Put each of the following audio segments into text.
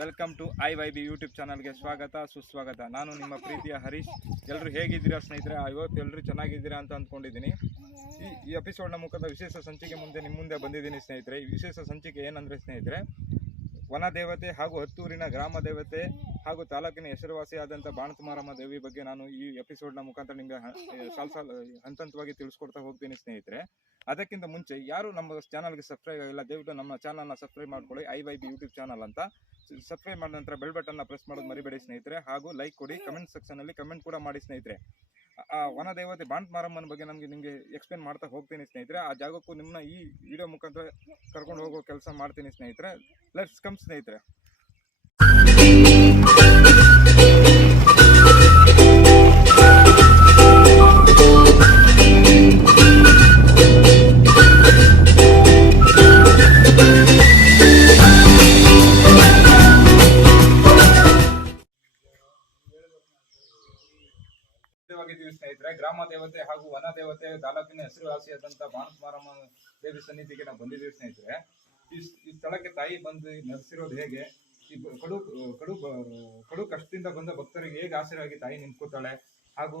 Welcome to IYB YouTube ಚಾನಲ್ಗೆ ಸ್ವಾಗತ ಸುಸ್ವಾಗತ. ನಾನು ನಿಮ್ಮ ಪ್ರೀತಿಯ ಹರೀಶ್. ಎಲ್ಲರೂ ಹೇಗಿದ್ದೀರಾ ಸ್ನೇಹಿತರೆ? ಇವತ್ತು ಎಲ್ಲರೂ ಚೆನ್ನಾಗಿದ್ದೀರಾ ಅಂತ ಅಂದ್ಕೊಂಡಿದ್ದೀನಿ. ಈ ಎಪಿಸೋಡ್ನ ಮುಖದ ವಿಶೇಷ ಸಂಚಿಕೆ ನಿಮ್ಮ ಮುಂದೆ ಬಂದಿದ್ದೀನಿ ಸ್ನೇಹಿತರೆ. ಈ ವಿಶೇಷ ಸಂಚಿಕೆ ಏನಂದರೆ ಸ್ನೇಹಿತರೆ, ವನ ದೇವತೆ ಹಾಗೂ ಹತ್ತೂರಿನ ಗ್ರಾಮ ದೇವತೆ ಹಾಗೂ ತಾಲೂಕಿನ ಹೆಸರುವಾಸಿಯಾದಂಥ ಬಾಣತುಮಾರಮ್ಮ ದೇವಿ ಬಗ್ಗೆ ನಾನು ಈ ಎಪಿಸೋಡ್ನ ಮುಖಾಂತರ ನಿಮಗೆ ಹಂತವಾಗಿ ತಿಳಿಸ್ಕೊಡ್ತಾ ಹೋಗ್ತೀನಿ ಸ್ನೇಹಿತರೆ. ಅದಕ್ಕಿಂತ ಮುಂಚೆ ಯಾರು ನಮ್ಮ ಚಾನಲ್ಗೆ ಸಬ್ಸ್ಕ್ರೈಬ್ ಆಗಿಲ್ಲ, ದಯವಿಟ್ಟು ನಮ್ಮ ಚಾನಲ್ನ ಸಬ್ಸ್ಕ್ರೈಬ್ ಮಾಡ್ಕೊಳ್ಳಿ. IYB ಯೂಟ್ಯೂಬ್ ಚಾನಲ್ ಅಂತ ಸಬ್ಸ್ಕ್ರೈಬ್ ಮಾಡಿದ ನಂತರ ಬೆಲ್ ಬಟನ್ನ ಪ್ರೆಸ್ ಮಾಡೋದು ಮರಿಬೇಡಿ ಸ್ನೇಹಿತರೆ. ಹಾಗೂ ಲೈಕ್ ಕೊಡಿ, ಕಮೆಂಟ್ ಸೆಕ್ಷನಲ್ಲಿ ಕಮೆಂಟ್ ಕೂಡ ಮಾಡಿ ಸ್ನೇಹಿತರೆ. ಆ ವನ ದೇವತೆ ಬಾಣತುಮಾರಮ್ಮನ ಬಗ್ಗೆ ನಿಮಗೆ ಎಕ್ಸ್ಪ್ಲೇನ್ ಮಾಡ್ತಾ ಹೋಗ್ತೀನಿ ಸ್ನೇಹಿತರೆ. ಆ ಜಾಗಕ್ಕೂ ನಿಮ್ಮನ್ನ ಈ ವಿಡಿಯೋ ಮುಖಾಂತರ ಕರ್ಕೊಂಡು ಹೋಗೋ ಕೆಲಸ ಮಾಡ್ತೀನಿ ಸ್ನೇಹಿತರೆ. ಲೆಟ್ಸ್ ಕಮ್ ಸ್ನೇಹಿತರೆ. ಸ್ನೇಹಿತರೆ, ಗ್ರಾಮ ದೇವತೆ ಹಾಗೂ ವನ ದೇವತೆ ತಾಲೂಕಿನ ಹೆಸರುವಾಸಿಯಾದಂಥ ಬಾಣತುಮಾರಮ್ಮ ದೇವಿ ಸನ್ನಿಧಿಗೆ ನಾವು ಬಂದಿದ್ದೀವಿ ಸ್ನೇಹಿತರೆ. ಈ ಸ್ಥಳಕ್ಕೆ ತಾಯಿ ಬಂದು ನೆಲೆಸಿರೋದು ಹೇಗೆ, ಈ ಕಡು ಕಷ್ಟದಿಂದ ಬಂದ ಭಕ್ತರಿಗೆ ಹೇಗೆ ಆಸರೆಯಾಗಿ ತಾಯಿ ನಿಂತ್ಕೋತಾಳೆ, ಹಾಗೂ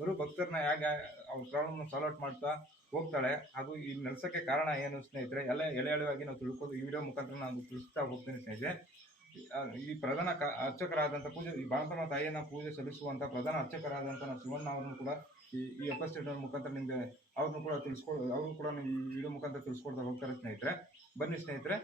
ಬರೋ ಭಕ್ತರನ್ನ ಹೇಗೆ ಅವ್ರ ಪ್ರಾಬ್ಲಮ್ನ ಸಾಲ್ವ್ ಔಟ್ ಮಾಡ್ತಾ ಹೋಗ್ತಾಳೆ, ಹಾಗೂ ಈ ನೆಲೆಸಕ್ಕೆ ಕಾರಣ ಏನು ಸ್ನೇಹಿತರೆ, ಎಲ್ಲ ಎಳೆಯಾಗಿ ನಾವು ತಿಳ್ಕೊಂಡು ಈ ವಿಡಿಯೋ ಮುಖಾಂತರ ನಾನು ತಿಳಿಸ್ತಾ ಹೋಗ್ತೀನಿ ಸ್ನೇಹಿತರೆ. ಈ ಪ್ರಧಾನ ಅರ್ಚಕರಾದಂಥ ಈ ಬಾಣತುಮಾರಮ್ಮ ತಾಯಿಯನ್ನು ಪೂಜೆ ಸಲ್ಲಿಸುವಂಥ ಪ್ರಧಾನ ಅರ್ಚಕರಾದಂಥ ನಾವು ಶಿವಣ್ಣ ಅವ್ರನ್ನು ಕೂಡ ಈ ಎಪಿಸೋಡ್ ಮುಖಾಂತರ ನಿಮಗೆ ಅವ್ರನ್ನು ಕೂಡ ಅವರು ಕೂಡ ಈ ವಿಡಿಯೋ ಮುಖಾಂತರ ತಿಳಿಸ್ಕೊಡ್ತಾ ಹೋಗ್ತಾರೆ ಸ್ನೇಹಿತರೆ. ಬನ್ನಿ ಸ್ನೇಹಿತರೆ.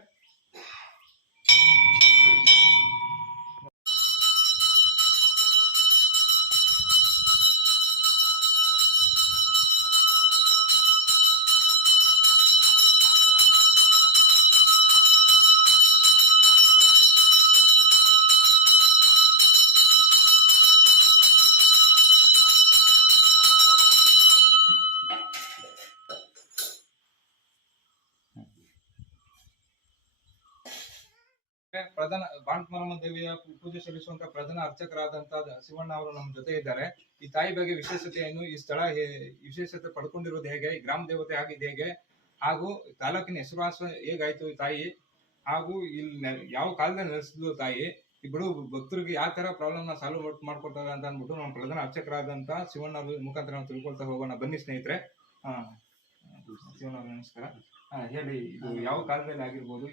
ಪ್ರಧಾನ ಬಾಣತುಮಾರಮ್ಮ ದೇವಿಯ ಪೂಜೆ ಸಲ್ಲಿಸುವಂತ ಪ್ರಧಾನ ಅರ್ಚಕರಾದಂತಹ ಶಿವಣ್ಣ ಅವರು ನಮ್ಮ ಜೊತೆ ಇದ್ದಾರೆ. ಈ ತಾಯಿ ಬಗ್ಗೆ ವಿಶೇಷತೆ ಏನು, ಈ ಸ್ಥಳ ವಿಶೇಷತೆ ಪಡ್ಕೊಂಡಿರೋದು ಹೇಗೆ, ಈ ಗ್ರಾಮ ದೇವತೆ ಆಗಿದ್ದು ಹೇಗೆ, ಹಾಗೂ ತಾಲೂಕಿನ ಹೆಸರುವಾಸ ಹೇಗಾಯ್ತು ಈ ತಾಯಿ, ಹಾಗೂ ಇಲ್ಲಿ ಯಾವ ಕಾಲದಲ್ಲಿ ನೆಲೆಸಿದ್ಲು ತಾಯಿ, ಈ ಬಿಡು ಭಕ್ತರಿಗೆ ಯಾವ ತರ ಪ್ರಾಬ್ಲಮ್ ನ ಸಾಲ್ವ್ ಮಾಡ್ಕೊಡ್ತಾರೆ ಅಂತ ಅಂದ್ಬಿಟ್ಟು ನಮ್ಮ ಪ್ರಧಾನ ಅರ್ಚಕರಾದಂತ ಶಿವಣ್ಣ ಮುಖಾಂತರ ನಾವು ತಿಳ್ಕೊಳ್ತಾ ಹೋಗೋಣ. ಬನ್ನಿ ಸ್ನೇಹಿತರೆ. ಶಿವಣ್ಣ ನಮಸ್ಕಾರ. ಹೇಳಿ, ಇದು ಯಾವ ಕಾಲದಲ್ಲಿ ಆಗಿರ್ಬೋದು,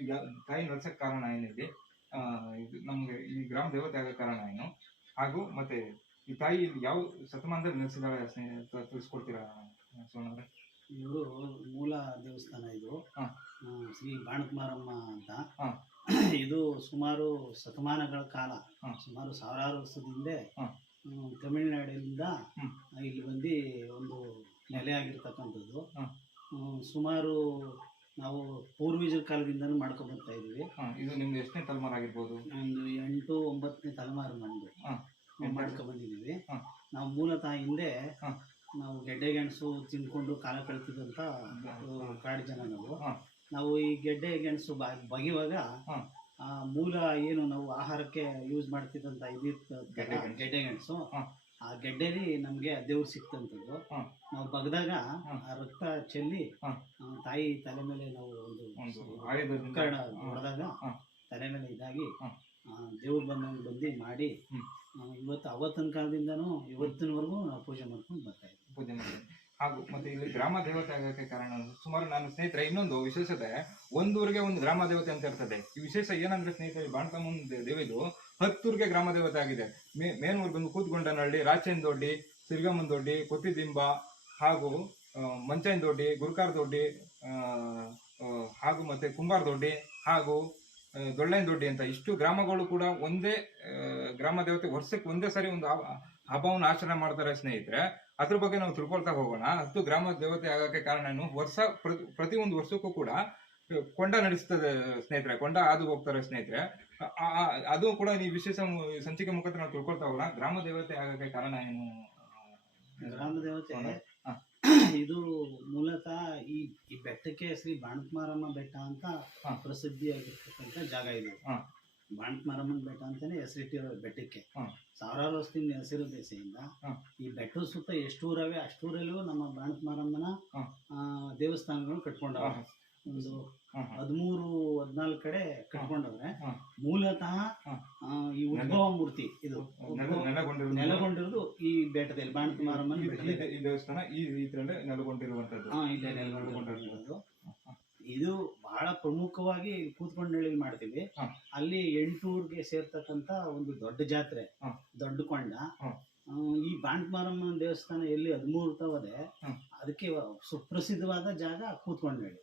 ತಾಯಿ ನಡ್ಸಕ್ ಕಾರಣ ಏನಿದೆ, ನಮ್ಗೆ ಈ ಗ್ರಾಮ ದೇವತೆ ಆಗೋ ಕಾರಣ ಏನು, ಹಾಗೂ ಮತ್ತೆ ಈ ತಾಯಿ ಯಾವ ಶತಮಾನದಲ್ಲಿ ನೆಲೆಸಿದಾಳೆ ತಿಳಿಸ್ಕೊಡ್ತೀರಾ ಶಿವಣ್ಣ? ಇವರು ಮೂಲ ದೇವಸ್ಥಾನ ಇದು ಶ್ರೀ ಬಾಣತುಮಾರಮ್ಮ ಅಂತ. ಇದು ಸುಮಾರು ಶತಮಾನಗಳ ಕಾಲ, ಸುಮಾರು ಸಾವಿರಾರು ವರ್ಷದಿಂದ ತಮಿಳುನಾಡಿನಿಂದ ಇಲ್ಲಿ ಬಂದು ಒಂದು ನೆಲೆಯಾಗಿರ್ತಕ್ಕಂಥದ್ದು. ಸುಮಾರು ನಾವು ಪೂರ್ವಜರ ಕಾಲದಿಂದನೂ ಮಾಡ್ಕೊಂಡು ಬರ್ತಾ ಇದೀವಿ. ಇದು ನಿಮ್ಗೆ ಎಷ್ಟನೇ ತಲೆಮಾರು ಆಗಿರ್ಬೋದು? ಒಂದು 8-9ನೇ ತಲೆಮಾರು ನಮ್ದು ಮಾಡ್ಕೊಂಡು ಬಂದಿದ್ದೀವಿ. ನಾವು ಮೂಲತಃ ಹಿಂದೆ ನಾವು ಗೆಡ್ಡೆ ಗೆಣಸು ತಿನ್ಕೊಂಡು ಕಾಲ ಕಳಿತಿದ್ದಂಥ ಕಾಡು ಜನ ನಾವು ಈ ಗೆಡ್ಡೆ ಗೆಣಸು ಬಗೆಯುವಾಗ ಮೂಲ ಏನು ನಾವು ಆಹಾರಕ್ಕೆ ಯೂಸ್ ಮಾಡ್ತಿದ್ದಂಥ ಗೆಡ್ಡೆ ಗೆಣಸು, ಆ ಗೆಡ್ಡೆಲಿ ನಮಗೆ ದೇವ್ರು ಸಿಕ್ತಂಥದ್ದು. ನಾವು ಬಗ್ದಾಗ ಆ ರಕ್ತ ಚೆಲ್ಲಿ ತಾಯಿ ತಲೆ ಮೇಲೆ ನಾವು ಒಂದು ಉಪಕರಣ ಹೊಡೆದಾಗ ತಲೆ ಮೇಲೆ ಇದಾಗಿ ದೇವ್ರು ಬಂದು ಮಾಡಿ ಅವತ್ತಿನ ಕಾಲದಿಂದನೂ ಇವತ್ತಿನವರೆಗೂ ನಾವು ಪೂಜೆ ಮಾಡ್ಕೊಂಡು ಬರ್ತಾ ಇದ್ದೀವಿ. ಹಾಗೂ ಮತ್ತೆ ಇಲ್ಲಿ ಗ್ರಾಮ ದೇವತೆ ಆಗೋಕ್ಕೆ ಕಾರಣ ಸುಮಾರು ನಾನು ಸ್ನೇಹಿತರೆ, ಇನ್ನೊಂದು ವಿಶೇಷತೆ, ಒಂದೂರಿಗೆ ಒಂದು ಗ್ರಾಮ ದೇವತೆ ಅಂತ ಇರ್ತದೆ. ಈ ವಿಶೇಷ ಏನಂದ್ರೆ ಸ್ನೇಹಿತರೆ, ಬಾಣತುಮಾರಮ್ಮ ದೇವಿದು ಹತ್ತೂರಿಗೆ ಗ್ರಾಮ ದೇವತೆ ಆಗಿದೆ. ಮೇನೂರು ಬಂದು ಕೂತ್ಗೊಂಡನಹಳ್ಳಿ, ರಾಚೇನದೊಡ್ಡಿ, ಸಿರಿಗಮ್ಮನದೊಡ್ಡಿ, ಕೊತ್ತಿದಿಂಬ, ಹಾಗೂ ಮಂಚೈನದೊಡ್ಡಿ, ಗುರುಕಾರದೊಡ್ಡಿ, ಹಾಗೂ ಮತ್ತೆ ಕುಂಬಾರದೊಡ್ಡಿ, ಹಾಗೂ ದೊಳ್ಳೈನದೊಡ್ಡಿ ಅಂತ ಇಷ್ಟು ಗ್ರಾಮಗಳು ಕೂಡ ಒಂದೇ ಗ್ರಾಮ ದೇವತೆ ವರ್ಷಕ್ಕೆ ಒಂದೇ ಸಾರಿ ಒಂದು ಹಬ್ಬವನ್ನು ಆಚರಣೆ ಮಾಡ್ತಾರೆ ಸ್ನೇಹಿತರೆ. ಅದ್ರ ಬಗ್ಗೆ ನಾವು ತಿಳ್ಕೊಳ್ತಾ ಹೋಗೋಣ. 10 ಗ್ರಾಮ ದೇವತೆ ಆಗೋಕ್ಕೆ ಕಾರಣ ಏನು, ಪ್ರತಿ ಒಂದು ವರ್ಷಕ್ಕೂ ಕೂಡ ಕೊಂಡ ನಡೆಸ್ತದೆ ಸ್ನೇಹಿತರೆ, ಕೊಂಡ ಹಾದು ಹೋಗ್ತಾರೆ ಸ್ನೇಹಿತರೆ. ಅದು ಕೂಡ ಈ ವಿಶೇಷ ಸಂಚಿಕೆ ಮುಖಾಂತರ ನಾವು ತಿಳ್ಕೊಳ್ತಾ ಹೋಗೋಣ. ಗ್ರಾಮ ದೇವತೆ ಆಗೋಕ್ಕೆ ಕಾರಣ ಏನು? ಗ್ರಾಮ ದೇವತೆ ಇದು ಮೂಲತಃ ಈ ಬೆಟ್ಟಕ್ಕೆ ಶ್ರೀ ಬಾಣತುಮಾರಮ್ಮ ಬೆಟ್ಟ ಅಂತ ಪ್ರಸಿದ್ಧಿಯಾಗಿರ್ತಕ್ಕಂಥ ಜಾಗ ಇದು. ಬಾಣತುಮಾರಮ್ಮನ ಬೆಟ್ಟ ಅಂತಾನೆ ಹೆಸರಿಟ್ಟಿರೋ ಬೆಟ್ಟಕ್ಕೆ. ಸಾವಿರಾರು ವರ್ಷದಿಂದ ಹೆಸರು ದೇಶದಿಂದ ಈ ಬೆಟ್ಟದ ಸುತ್ತ ಎಷ್ಟು ಊರವೆ ಅಷ್ಟೂರಲ್ಲೂ ನಮ್ಮ ಬಾಣತುಮಾರಮ್ಮನ ದೇವಸ್ಥಾನಗಳು ಕಟ್ಕೊಂಡವ. ಒಂದು ಹಾ, ಹಾ. 13-14 ಕಡೆ ಕಟ್ಕೊಂಡವ್ರೆ. ಹಾ. ಮೂಲತಃ ಹಾ. ಈ ಉದ್ಭವ ಮೂರ್ತಿ ಇದು ನೆಲೆಗೊಂಡಿರೋದು ಈ ಬೆಟ್ಟದಲ್ಲಿ, ಬಾಣಕ ಮಾರಮ್ಮನ ಬೆಟ್ಟದಲ್ಲಿ. ಈ ದೇವಸ್ಥಾನ ಈ ರೀತಿಯಲ್ಲೇ ನೆಲೆಗೊಂಡಿರುವಂತದ್ದು. ಇಲ್ಲೇ ನೆಲೆಗೊಂಡಿರೋದು. ಇದು ಬಹಳ ಪ್ರಮುಖವಾಗಿ ಕೂತ್ಕೊಂಡಳ್ಳಿ ಮಾಡ್ತೀವಿ. ಹಾ. ಅಲ್ಲಿ 8 ಊರಿಗೆ ಸೇರ್ತಕ್ಕಂತ ಒಂದು ದೊಡ್ಡ ಜಾತ್ರೆ, ಹಾ. ದೊಡ್ಡ ಕೊಂಡ. ಹಾ. ಈ ಬಾಣಕ ಮಾರಮ್ಮನ ದೇವಸ್ಥಾನ ಎಲ್ಲಿ 13 ತವದೆ, ಹಾ. ಅದಕ್ಕೆ ಸುಪ್ರಸಿದ್ಧವಾದ ಜಾಗ ಕೂತ್ಕೊಂಡಳ್ಳಿ.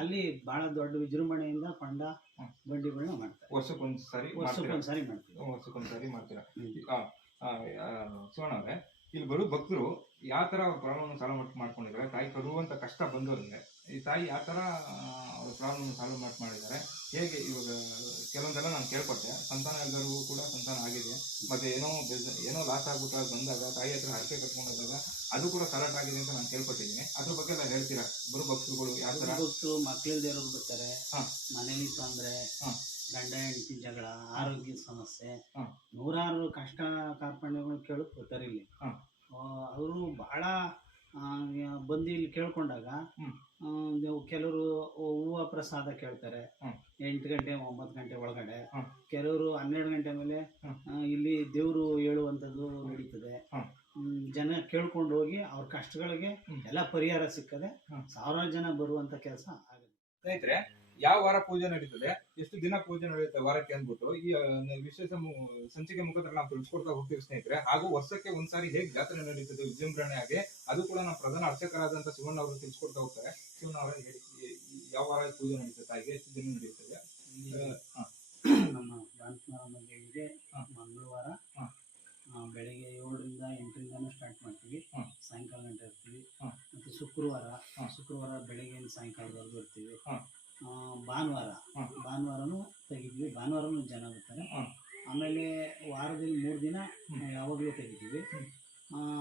ಅಲ್ಲಿ ಬಹಳ ದೊಡ್ಡ ವಿಜೃಂಭಣೆಯಿಂದ ಕೊಂಡ ಹಾ. ಬಂಡಿಗಳನ್ನ ಮಾಡ್ತಾರೆ. ವರ್ಷಕ್ಕೊಂದ್ಸರಿ ಮಾಡ್ತೀರಾ. ಶಿವಣ್ಣ ಅವ್ರೆ, ಇಲ್ಲಿ ಬರೋ ಭಕ್ತರು ಯಾವ ತರ ಪ್ರಾಬ್ಲಮ್ ಸಾಲ್ವ್ ಮಾಡ್ಕೊಂಡಿದ್ದಾರೆ? ತಾಯಿ ಕರುವಂತ ಕಷ್ಟ ಬಂದವ್ರಿಗೆ ಈ ತಾಯಿ ಯಾವ ತರ ಅವ್ರ ಪ್ರಾಬ್ಲಮ್ ಸಾಲ್ವ್ ಮಾಡಿದ್ದಾರೆ? ಹೇಗೆ ಇವಾಗ ಕೆಲವೊಂದೆಲ್ಲ ನಾನು ಕೇಳ್ಪಟ್ಟೆ, ಸಂತಾನ ಎಲ್ಲರಿಗೂ ಕೂಡ ಸಂತಾನ ಆಗಿದೆ, ಮತ್ತೆ ಏನೋ ಲಾಸ್ ಆಗ್ಬಿಟ್ಟು ಬಂದಾಗ ತಾಯಿ ಹತ್ರ ಹರಕೆ ಕಟ್ಕೊಂಡಾಗ ಅದು ಕೂಡ ಕರೆಕ್ಟ್ ಆಗಿದೆ ಅಂತ ನಾನು ಕೇಳ್ಪಟ್ಟಿದ್ದೀನಿ. ಅದ್ರ ಬಗ್ಗೆ ಎಲ್ಲ ಹೇಳ್ತೀರಾ? ಬರೋ ಭಕ್ತರುಗಳು ಯಾವ ತರ? ಭಕ್ತರು ಮಕ್ಕಳಿಲ್ದಿರೋರು ಬರ್ತಾರೆ, ಮನೇಲಿ ತೊಂದ್ರೆ, ಗಂಡ ಹೆಂಡತಿ ಜಗಳ, ಆರೋಗ್ಯದ ಸಮಸ್ಯೆ, ನೂರಾರು ಕಷ್ಟ ಕಾರ್ಪಣ್ಯಗಳು ಕೇಳಕ್ ಬರ್ತಾರೆ ಇಲ್ಲಿ. ಅವರು ಬಹಳ ಬಂದು ಇಲ್ಲಿ ಕೇಳ್ಕೊಂಡಾಗ ಕೆಲವರು ಹೂವು ಪ್ರಸಾದ ಕೇಳ್ತಾರೆ 8 ಗಂಟೆ 9 ಗಂಟೆ ಒಳಗಡೆ. ಕೆಲವರು 12 ಗಂಟೆ ಮೇಲೆ ಇಲ್ಲಿ ದೇವರು ಹೇಳುವಂಥದ್ದು ನಡೀತದೆ. ಜನ ಕೇಳ್ಕೊಂಡು ಹೋಗಿ ಅವ್ರ ಕಷ್ಟಗಳಿಗೆ ಎಲ್ಲ ಪರಿಹಾರ ಸಿಕ್ಕದೆ ಸಾವಿರಾರು ಜನ ಬರುವಂತ ಕೆಲಸ ಆಗುತ್ತೆ. ಸ್ನೇಹಿತರೆ, ಯಾವ ವಾರ ಪೂಜೆ ನಡೀತದೆ, ಎಷ್ಟು ದಿನ ಪೂಜೆ ನಡೆಯುತ್ತೆ ವಾರಕ್ಕೆ ಅಂದ್ಬಿಟ್ಟು ಈ ವಿಶೇಷ ಸಂಚಿಕೆ ಮುಖಾಂತರ ನಾವು ತಿಳಿಸ್ಕೊಡ್ತಾ ಹೋಗ್ತೀವಿ ಸ್ನೇಹಿತರೆ. ಹಾಗೂ ವರ್ಷಕ್ಕೆ ಒಂದ್ಸಾರಿ ಹೇಗೆ ಜಾತ್ರೆ ನಡೀತದೆ ವಿಜೃಂಭಣೆಯಾಗಿ, ಅದು ಕೂಡ ನಮ್ಮ ಪ್ರಧಾನ ಅರ್ಚಕರಾದಂತ ಶಿವಣ್ಣ ಅವರು ತಿಳಿಸ್ಕೊಡ್ತಾ ಹೋಗ್ತಾರೆ. ಶಿವಣ್ಣ ಅವರ ಯಾವ ವಾರ ಪೂಜೆ ನಡೀತದೆ, ಹಾಗೆ ಎಷ್ಟು ದಿನ ನಡೀತದೆ? ನಮ್ಮ ಬಾಣಕಮಾರಮ್ಮನಿಗೆ ಮಂಗಳವಾರ ಬೆಳಿಗ್ಗೆ 7ರಿಂದ 8ರಿಂದಾನು ಸ್ಟಾರ್ಟ್ ಮಾಡ್ತೀವಿ, ಸಾಯಂಕಾಲ ಗಂಟೆ ಇರ್ತೀವಿ. ಮತ್ತು ಶುಕ್ರವಾರ ಬೆಳಿಗ್ಗೆ ಸಾಯಂಕಾಲದವರೆಗೂ ಇರ್ತೀವಿ. ಭಾನುವಾರನೂ ತೆಗಿತೀವಿ, ಭಾನುವಾರನೂ ಜನ ಬರ್ತಾರೆ. ಆಮೇಲೆ ವಾರದಲ್ಲಿ 3 ದಿನ ಯಾವಾಗಲೂ ತೆಗಿತೀವಿ.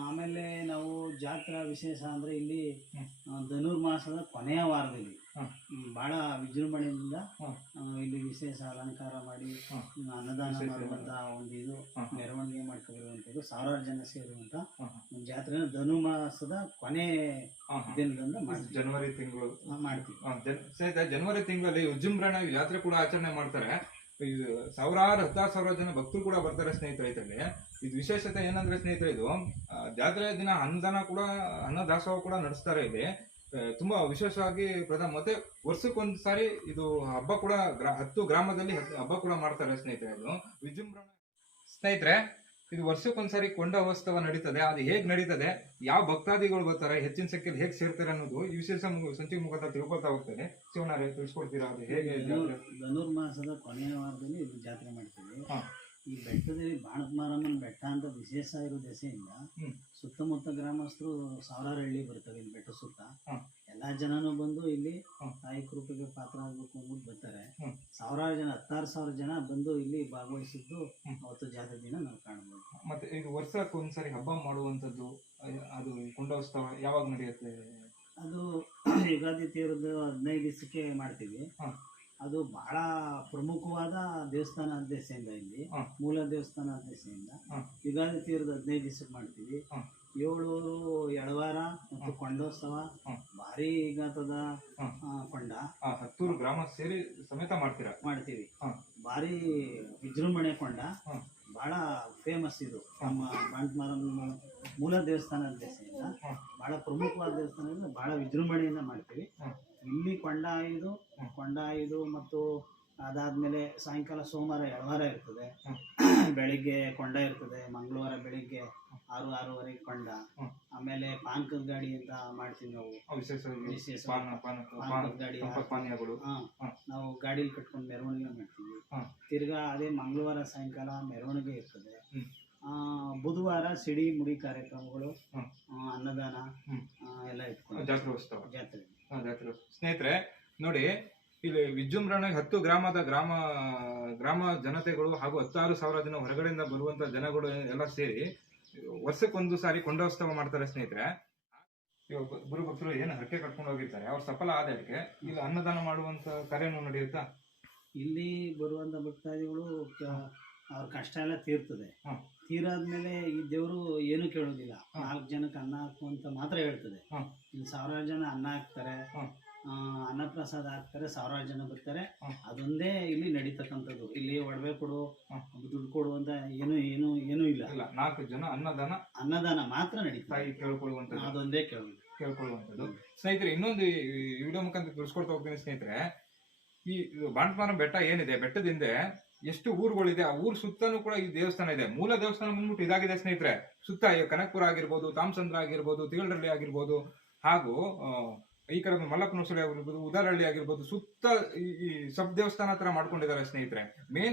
ಆಮೇಲೆ ನಾವು ಜಾತ್ರಾ ವಿಶೇಷ ಅಂದರೆ ಇಲ್ಲಿ ಧನುರ್ಮಾಸದ ಕೊನೆಯ ವಾರದಲ್ಲಿ ಭಾಳ ವಿಜೃಂಭಣೆಯಿಂದ ಇಲ್ಲಿ ವಿಶೇಷ ಅಲಂಕಾರ ಮಾಡಿ ಅನ್ನದಾನ ಮಾಡುವಂಥ ಒಂದು ಇದು ಮೆರವಣಿಗೆ ಮಾಡ್ಕೊಂಡಿರುವಂಥದ್ದು, ಸಾವಿರಾರು ಜನ ಸೇರುವಂಥ ಒಂದು ಜಾತ್ರೆನ ಧನುರ್ಮಾಸದ ಕೊನೆ ದಿನದಿಂದ ಜನವರಿ ತಿಂಗಳು ಮಾಡ್ತೀವಿ. ಜನವರಿ ತಿಂಗಳಲ್ಲಿ ವಿಜೃಂಭಣೆ ಜಾತ್ರೆ ಕೂಡ ಆಚರಣೆ ಮಾಡ್ತಾರೆ. ಸಾವಿರಾರು 10,000 ಜನ ಭಕ್ತರು ಕೂಡ ಬರ್ತಾರೆ ಸ್ನೇಹಿತರೆ. ಇದರಲ್ಲಿ ಇದು ವಿಶೇಷತೆ ಏನಂದ್ರೆ ಸ್ನೇಹಿತರೆ, ಇದು ಜಾತ್ರೆಯ ದಿನ ಅನ್ನದಾಸೋಹ ಕೂಡ ನಡೆಸ್ತಾರೆ. ಇಲ್ಲಿ ತುಂಬಾ ವಿಶೇಷವಾಗಿ ಮತ್ತೆ ವರ್ಷಕ್ಕೊಂದು ಸಾರಿ ಇದು ಹಬ್ಬ ಕೂಡ 10 ಗ್ರಾಮದಲ್ಲಿ ಹಬ್ಬ ಕೂಡ ಮಾಡ್ತಾರೆ ಸ್ನೇಹಿತರೆ. ಇದು ವಿಜೃಂಭಣೆ ಸ್ನೇಹಿತರೆ, ಇದು ವರ್ಷಕ್ಕೊಂದ್ಸರಿ ಕೊಂಡ ಉತ್ಸವ ನಡೀತದೆ. ಅದು ಹೇಗ್ ನಡೀತದೆ, ಯಾವ ಭಕ್ತಾದಿಗಳು ಬರ್ತಾರೆ, ಹೆಚ್ಚಿನ ಸಂಖ್ಯೆಯಲ್ಲಿ ಹೇಗೆ ಸೇರ್ತಾರೆ ಅನ್ನೋದು ಈ ವಿಶೇಷ ಸಂಚಿಕೆ ಮುಖಾಂತರ ತಿಳ್ಕೊಳ್ತಾ ಹೋಗ್ತೇನೆ. ಶಿವಣ್ಣ ತಿಳಿಸ್ಕೊಡ್ತೀರಾ ಅದು ಹೇಗೆ? ಧನುರ್ಮಾಸದ ಕೊನೆಯ ವಾರದಲ್ಲಿ ಇದು ಜಾತ್ರೆ ಮಾಡ್ತೀವಿ. ಈ ಬೆಟ್ಟದಲ್ಲಿ ಬಾಣಕ ಮಾರಮ್ಮನ ಬೆಟ್ಟ ಅಂತ ವಿಶೇಷ ಇರೋ ದೆಸೆಯಿಂದ ಸುತ್ತಮುತ್ತ ಗ್ರಾಮಸ್ಥರು ಸಾವಿರಾರು ಹಳ್ಳಿ ಬರ್ತವೆ ಇಲ್ಲಿ ಬೆಟ್ಟ ಸುತ್ತ. ಎಲ್ಲಾ ಜನನು ಬಂದು ಇಲ್ಲಿ ತಾಯಿ ಕೃಪೆಗೆ ಪಾತ್ರ ಆಗ್ಬೇಕು ಅಂದ್ಬಿಟ್ಟು ಬರ್ತಾರೆ. ಸಾವಿರಾರು ಜನ, 16,000 ಜನ ಬಂದು ಇಲ್ಲಿ ಭಾಗವಹಿಸಿದ್ದು ಅವತ್ತು ಜಾತ್ರೆ ದಿನ ನಾವು ಕಾಣಬಹುದು. ಮತ್ತೆ ಇದು ವರ್ಷಕ್ಕೊಂದ್ಸರಿ ಹಬ್ಬ ಮಾಡುವಂತದ್ದು, ಅದು ಕೊಂಡೋತ್ಸವ ಯಾವಾಗ ನಡೆಯುತ್ತೆ? ಅದು ಯುಗಾದಿ ತೀರದ 15 ದಿವಸಕ್ಕೆ ಮಾಡ್ತೀವಿ. ಅದು ಬಹಳ ಪ್ರಮುಖವಾದ ದೇವಸ್ಥಾನ ದೆಸೆಯಿಂದ, ಇಲ್ಲಿ ಮೂಲ ದೇವಸ್ಥಾನ ದೆಸೆಯಿಂದ ಯುಗಾದಿ ತೀರದ 15 ದಿವಸಕ್ಕೆ ಮಾಡ್ತೀವಿ. 7 ಎಳವಾರ ಮತ್ತು ಕೊಂಡೋತ್ಸವ ಭಾರಿ ಗಾತ್ರದ ಕೊಂಡ 10 ಗ್ರಾಮ ಸೇರಿ ಸಮೇತ ಮಾಡ್ತೀವಿ. ಭಾರಿ ವಿಜೃಂಭಣೆ ಕೊಂಡ, ಬಹಳ ಫೇಮಸ್ ಇದು. ನಮ್ಮ ಬಾಣಕ ಮಾರಮ್ಮನ ಮೂಲ ದೇವಸ್ಥಾನದ ದೆಸೆಯಿಂದ ಬಹಳ ಪ್ರಮುಖವಾದ ದೇವಸ್ಥಾನದಿಂದ ಬಹಳ ವಿಜೃಂಭಣೆಯಿಂದ ಮಾಡ್ತೀವಿ. ಇಲ್ಲಿ ಕೊಂಡ ಐದು ಮತ್ತು ಅದಾದ್ಮೇಲೆ ಸಾಯಂಕಾಲ ಸೋಮವಾರ ಎಳವಾರ ಇರ್ತದೆ, ಬೆಳಿಗ್ಗೆ ಕೊಂಡ ಇರ್ತದೆ. ಮಂಗಳವಾರ ಬೆಳಿಗ್ಗೆ 6-6:30 ಕೊಂಡ. ಆಮೇಲೆ ಪಾನಕದ ಗಾಡಿ ಅಂತ ಮಾಡ್ತೀವಿ ನಾವು, ವಿಶೇಷ ಪಾನಕದ ಗಾಡಿ. ನಾವು ಗಾಡಿಲಿ ಕಟ್ಕೊಂಡು ಮೆರವಣಿಗೆ ಮಾಡ್ತೀವಿ. ತಿರ್ಗಾ ಅದೇ ಮಂಗಳವಾರ ಸಾಯಂಕಾಲ ಮೆರವಣಿಗೆ ಇರ್ತದೆ. ಬುಧವಾರ ಸಿಡಿ ಮುಡಿ ಕಾರ್ಯಕ್ರಮಗಳು, ಅನ್ನದಾನ ಎಲ್ಲ ಇಟ್ಕೊಂಡು ಜಾತ್ರೆ. ಸ್ನೇಹಿತರೆ ನೋಡಿ, ಇಲ್ಲಿ ವಿಜೃಂಭಣೆಗೆ 10 ಗ್ರಾಮ ಜನತೆಗಳು ಹಾಗೂ 16,000 ಜನ ಹೊರಗಡೆಯಿಂದ ಬರುವಂತ ಜನಗಳು ಎಲ್ಲ ಸೇರಿ ವರ್ಷಕ್ಕೊಂದು ಸಾರಿ ಕೊಂಡೋತ್ಸವ ಮಾಡ್ತಾರೆ ಸ್ನೇಹಿತರೆ. ಗುರು ಭಕ್ತರು ಏನು ಹರಕೆ ಕಟ್ಕೊಂಡು ಹೋಗಿರ್ತಾರೆ, ಅವ್ರು ಸಫಲ ಆದಕ್ಕೆ ಇಲ್ಲಿ ಅನ್ನದಾನ ಮಾಡುವಂತ ಕಾರ್ಯನೂ ನಡೆಯುತ್ತಾ? ಇಲ್ಲಿ ಬರುವಂತ ಭಕ್ತಾದಿಗಳು ಅವ್ರ ಕಷ್ಟ ಎಲ್ಲ ತೀರ್ತದೆ. ತೀರಾದ್ಮೇಲೆ ಈ ದೇವರು ಏನು ಕೇಳೋದಿಲ್ಲ, 4 ಜನಕ್ಕೆ ಅನ್ನ ಹಾಕು ಅಂತ ಮಾತ್ರ ಹೇಳ್ತದೆ. ಇಲ್ಲಿ ಸಾವಿರಾರು ಜನ ಅನ್ನ ಹಾಕ್ತಾರೆ. ಅನ್ನಪ್ರಸಾದ ಹಾಕ್ತಾರೆ, ಸಾವಿರಾರು ಜನ ಬರ್ತಾರೆ. ಹ್ಮ್. ಅದೊಂದೇ ಇಲ್ಲಿ ನಡೀತಕ್ಕಂಥದ್ದು. ಇಲ್ಲಿ ಒಡವೆ ಕೊಡು, ಹ್ಮ್. ದುಡ್ಡು ಕೊಡು ಅಂತ ಏನೂ ಇಲ್ಲ. ಇಲ್ಲ, 4 ಜನ ಅನ್ನದಾನ ಮಾತ್ರ ನಡೀತಾರೆ. ತಾಯಿ ಕೇಳ್ಕೊಳ್ಳುವಂಥದ್ದು ಅದೊಂದೇ ಕೇಳ್ಕೊಳ್ಳುವಂಥದ್ದು. ಸ್ನೇಹಿತರೆ, ಇನ್ನೊಂದು ಈ ವಿಡಿಯೋ ಮುಖಾಂತರ ತಿಳಿಸ್ಕೊಡ್ತಾ ಹೋಗ್ತೀನಿ ಸ್ನೇಹಿತರೆ. ಈ ಬಾಣಸ್ವಾಮಿ ಬೆಟ್ಟ ಏನಿದೆ, ಬೆಟ್ಟದ ಹಿಂದೆ ಎಷ್ಟು ಊರುಗಳಿದೆ, ಆ ಊರ್ ಸುತ್ತನೂ ಕೂಡ ಈ ದೇವಸ್ಥಾನ ಇದೆ. ಮೂಲ ದೇವಸ್ಥಾನ ಬಂದ್ಬಿಟ್ಟು ಇದಾಗಿದೆ ಸ್ನೇಹಿತರೆ. ಸುತ್ತ ಕನಕಪುರ ಆಗಿರ್ಬೋದು, ತಾಮಸಂದ್ರ ಆಗಿರ್ಬೋದು, ತಿಗಳರಳ್ಳಿ ಆಗಿರ್ಬೋದು, ಹಾಗೂ ಈ ಕಡೆ ಮಲ್ಲಪ್ಪನಹೊಸೂರು ಆಗಿರ್ಬೋದು, ಉದಾರಹಳ್ಳಿ ಆಗಿರ್ಬೋದು, ಸುತ್ತ ಈ ಸಬ್ ದೇವಸ್ಥಾನ ತರ ಮಾಡ್ಕೊಂಡಿದ್ದಾರೆ ಸ್ನೇಹಿತರೆ.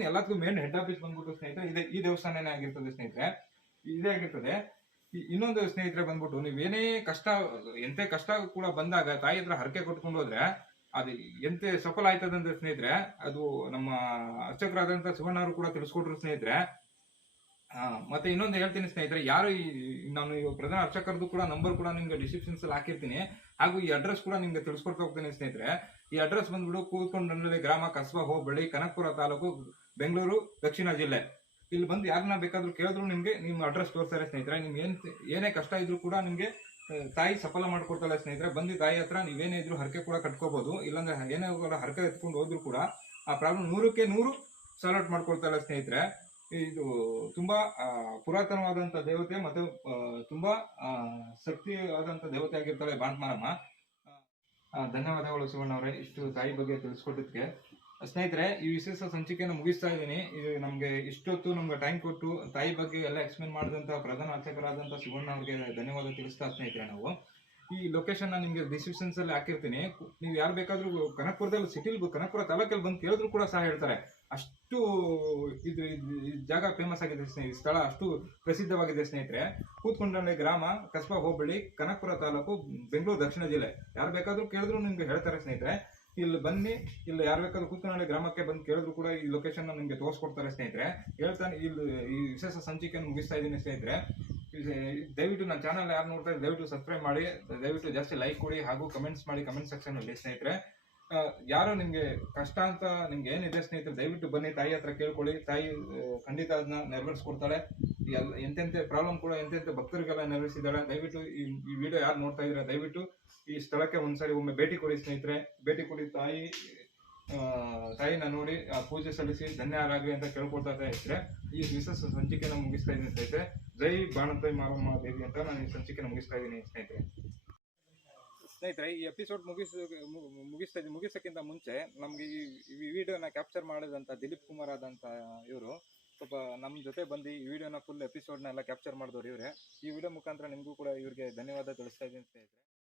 ಎಲ್ಲದಕ್ಕೂ ಮೇನ್ ಹೆಡ್ ಆಫೀಸ್ ಬಂದ್ಬಿಟ್ಟು ಸ್ನೇಹಿತರೆ ಈ ದೇವಸ್ಥಾನನೇ ಆಗಿರ್ತದೆ ಸ್ನೇಹಿತರೆ. ಇದೇ ಆಗಿರ್ತದೆ. ಇನ್ನೊಂದು ಸ್ನೇಹಿತರೆ ಬಂದ್ಬಿಟ್ಟು, ನೀವೇನೇ ಎಂತೆ ಕಷ್ಟ ಕೂಡ ಬಂದಾಗ ತಾಯಿ ಹತ್ರ ಹರಕೆ ಕೊಟ್ಕೊಂಡು ಹೋದ್ರೆ ಅದು ಎಂತೆ ಸಫಲ ಆಯ್ತದಂದ್ರೆ ಸ್ನೇಹಿತರೆ, ಅದು ನಮ್ಮ ಅರ್ಚಕರಾದಂತ ಶಿವಣ್ಣ ಅವರು ಕೂಡ ತಿಳಿಸ್ಕೊಟ್ರು ಸ್ನೇಹಿತರೆ. ಮತ್ತೆ ಇನ್ನೊಂದು ಹೇಳ್ತೀನಿ ಸ್ನೇಹಿತರೆ, ಯಾರು ನಾನು ಪ್ರಧಾನ ಅರ್ಚಕರದ್ದು ಕೂಡ ನಂಬರ್ ಕೂಡ ನಿಮ್ಗೆ ಡಿಸ್ಕ್ರಿಪ್ಷನ್ಸ್ ಅಲ್ಲಿ ಹಾಕಿರ್ತೀನಿ, ಹಾಗೂ ಈ ಅಡ್ರೆಸ್ ಕೂಡ ನಿಮ್ಗೆ ತಿಳಿಸ್ಕೊಡ್ತಾ ಹೋಗ್ತೀನಿ ಸ್ನೇಹಿತರೆ. ಈ ಅಡ್ರೆಸ್ ಬಂದ್ಬಿಟ್ಟು ಕೂತ್ಕೊಂಡ್ರಲ್ಲಿ ಗ್ರಾಮ, ಕಸ್ಬಾ ಹೋಬಳಿ, ಕನಕಪುರ ತಾಲೂಕು, ಬೆಂಗಳೂರು, ದಕ್ಷಿಣ ಜಿಲ್ಲೆ. ಇಲ್ಲಿ ಬಂದು ಯಾರನ್ನ ಬೇಕಾದ್ರೂ ಕೇಳಿದ್ರು ನಿಮ್ಗೆ ನಿಮ್ಮ ಅಡ್ರೆಸ್ ತೋರಿಸ್ತಾರೆ ಸ್ನೇಹಿತರೆ. ನಿಮ್ಗೆ ಏನೇ ಕಷ್ಟ ಇದ್ರು ಕೂಡ ನಿಮ್ಗೆ ತಾಯಿ ಸಫಲ ಮಾಡ್ಕೊಡ್ತಾಳೆ ಸ್ನೇಹಿತರೆ. ಬಂದು ತಾಯಿ ಹತ್ರ ನೀವೇನೇ ಇದ್ರು ಹರಕೆ ಕೂಡ ಕಟ್ಕೋಬಹುದು. ಇಲ್ಲಾಂದ್ರೆ ಏನೇ ಹರಕೆ ಎತ್ಕೊಂಡು ಹೋದ್ರು ಕೂಡ ಆ ಪ್ರಾಬ್ಲಮ್ 100ಕ್ಕೆ 100 ಸಾಲ್ವ್ ಔಟ್ ಮಾಡ್ಕೊಳ್ತಾಳೆ ಸ್ನೇಹಿತರೆ. ಇದು ತುಂಬಾ ಪುರಾತನವಾದಂತ ದೇವತೆ ಮತ್ತು ತುಂಬಾ ಶಕ್ತಿ ಆದಂತ ದೇವತೆ ಆಗಿರ್ತಾಳೆ ಬಾಣಸ್ವಾಮಮ್ಮ. ಧನ್ಯವಾದಗಳು ಶಿವಣ್ಣ ಅವರೇ, ಇಷ್ಟು ತಾಯಿ ಬಗ್ಗೆ ತಿಳಿಸ್ಕೊಟ್ಟಿದ್ಕೆ. ಸ್ನೇಹಿತರೆ, ಈ ವಿಶೇಷ ಸಂಚಿಕೆಯನ್ನು ಮುಗಿಸ್ತಾ ಇದ್ದೀನಿ. ಇದು ನಮ್ಗೆ ಇಷ್ಟೊತ್ತು ನಮ್ಗೆ ಟೈಮ್ ಕೊಟ್ಟು ತಾಯಿ ಬಗ್ಗೆ ಎಲ್ಲ ಎಕ್ಸ್ಪ್ಲೇನ್ ಮಾಡಿದಂತ ಪ್ರಧಾನ ಅರ್ಚಕರಾದಂತ ಶಿವಣ್ಣ ಅವ್ರಿಗೆ ಧನ್ಯವಾದ ತಿಳಿಸ್ತಾ ಸ್ನೇಹಿತರೆ. ನಾವು ಈ ಲೊಕೇಶನ್ ನಿಮ್ಗೆ ಡಿಸ್ಕ್ರಿಪ್ಷನ್ಸ್ ಅಲ್ಲಿ ಹಾಕಿರ್ತೀನಿ. ನೀವು ಯಾರು ಬೇಕಾದ್ರೂ ಕನಕಪುರದಲ್ಲಿ ಸಿಟಿಲಿ, ಕನಕಪುರ ತಾಲೂಕಲ್ಲಿ ಬಂದು ಕೇಳಿದ್ರು ಕೂಡ ಸಹ ಹೇಳ್ತಾರೆ. ಅಷ್ಟು ಇದು ಜಾಗ ಫೇಮಸ್ ಆಗಿದೆ ಸ್ನೇಹಿತರೆ. ಸ್ಥಳ ಅಷ್ಟು ಪ್ರಸಿದ್ಧವಾಗಿದೆ ಸ್ನೇಹಿತರೆ. ಕೂತ್ಕೊಂಡ್ರೆ ಗ್ರಾಮ, ಕಸ್ಬಾ ಹೋಬಳಿ, ಕನಕಪುರ ತಾಲೂಕು, ಬೆಂಗಳೂರು, ದಕ್ಷಿಣ ಜಿಲ್ಲೆ. ಯಾರು ಬೇಕಾದ್ರೂ ಕೇಳಿದ್ರು ನಿಮ್ಗೆ ಹೇಳ್ತಾರೆ ಸ್ನೇಹಿತರೆ. ಇಲ್ಲಿ ಬನ್ನಿ, ಇಲ್ಲಿ ಯಾರು ಬೇಕಾದ್ರೂ ಕೂತ್ಕೊಂಡ್ರೆ ಗ್ರಾಮಕ್ಕೆ ಬಂದು ಕೇಳಿದ್ರು ಕೂಡ ಈ ಲೊಕೇಶನ್ ನಿಮ್ಗೆ ತೋರಿಸ್ಕೊಡ್ತಾರೆ ಸ್ನೇಹಿತರೆ. ಹೇಳ್ತಾನೆ ಇಲ್ಲಿ ಈ ವಿಶೇಷ ಸಂಚಿಕೆಯನ್ನು ಮುಗಿಸ್ತಾ ಇದ್ದೀನಿ ಸ್ನೇಹಿತರೆ. ದಯವಿಟ್ಟು ನನ್ನ ಚಾನಲ್ ಯಾರು ನೋಡ್ತಾ ಇದ್ದಾರೆ ದಯವಿಟ್ಟು ಸಬ್ಸ್ಕ್ರೈಬ್ ಮಾಡಿ, ದಯವಿಟ್ಟು ಜಾಸ್ತಿ ಲೈಕ್ ಕೊಡಿ, ಹಾಗೂ ಕಮೆಂಟ್ಸ್ ಮಾಡಿ ಕಮೆಂಟ್ ಸೆಕ್ಷನ್ ಅಲ್ಲಿ ಸ್ನೇಹಿತರೆ. ಯಾರು ನಿಮ್ಗೆ ಕಷ್ಟ ಅಂತ ನಿಮ್ಗೆ ಏನಿದೆ ಸ್ನೇಹಿತರೆ, ದಯವಿಟ್ಟು ಬನ್ನಿ, ತಾಯಿ ಹತ್ರ ಕೇಳ್ಕೊಳ್ಳಿ. ತಾಯಿ ಖಂಡಿತ ಅದನ್ನ ನೆರವೇರಿಸ್ಕೊಡ್ತಾಳೆ. ಎಂತೆಂತೆ ಪ್ರಾಬ್ಲಮ್ ಕೂಡ ಎಂತೆಂತೆ ಭಕ್ತರಿಗೆಲ್ಲ ನೆರವೇರಿಸಿದ್ದಾಳೆ. ದಯವಿಟ್ಟು ಈ ವಿಡಿಯೋ ಯಾರು ನೋಡ್ತಾ ಇದ್ರೆ ದಯವಿಟ್ಟು ಈ ಸ್ಥಳಕ್ಕೆ ಒಂದ್ಸರಿ ಒಮ್ಮೆ ಭೇಟಿ ಕೊಡಿ ಸ್ನೇಹಿತರೆ. ಭೇಟಿ ಕೊಡಿ, ತಾಯಿನ ನೋಡಿ ಪೂಜೆ ಸಲ್ಲಿಸಿ ಧನ್ಯರಾಗಲಿ ಅಂತ ಕೇಳ್ಕೊಳ್ತಾ ಇದ್ರೆ ಈ ವಿಶೇಷ ಸಂಚಿಕೆನ ಮುಗಿಸ್ತಾ ಇದ್ದೀನಿ ಸ್ನೇಹಿತರೆ. ಜೈ ಬಾಣತಾಯಿ ಮಾರಮ್ಮ ದೇವಿ ಅಂತ ನಾನು ಈ ಸಂಚಿಕೆನ ಮುಗಿಸ್ತಾ ಇದ್ದೀನಿ ಸ್ನೇಹಿತರೆ. ಈ ಎಪಿಸೋಡ್ ಮುಗಿಸಕ್ಕಿಂತ ಮುಂಚೆ ನಮ್ಗೆ ಈ ವಿಡಿಯೋನ ಕ್ಯಾಪ್ಚರ್ ಮಾಡಿದಂತ ದಿಲೀಪ್ ಕುಮಾರ್ ಆದಂತ ಇವರು ಸ್ವಲ್ಪ ನಮ್ಮ ಜೊತೆ ಬಂದು ಈ ವಿಡಿಯೋನ ಫುಲ್ ಎಪಿಸೋಡ್ನ ಎಲ್ಲ ಕ್ಯಾಪ್ಚರ್ ಮಾಡಿದವ್ರು ಇವರೇ. ಈ ವಿಡಿಯೋ ಮುಖಾಂತರ ನಿಮಗೂ ಕೂಡ ಇವ್ರಿಗೆ ಧನ್ಯವಾದ ತಿಳಿಸ್ತಾ ಇದ್ದೀನಿ ಸ್ನೇಹಿತರೆ.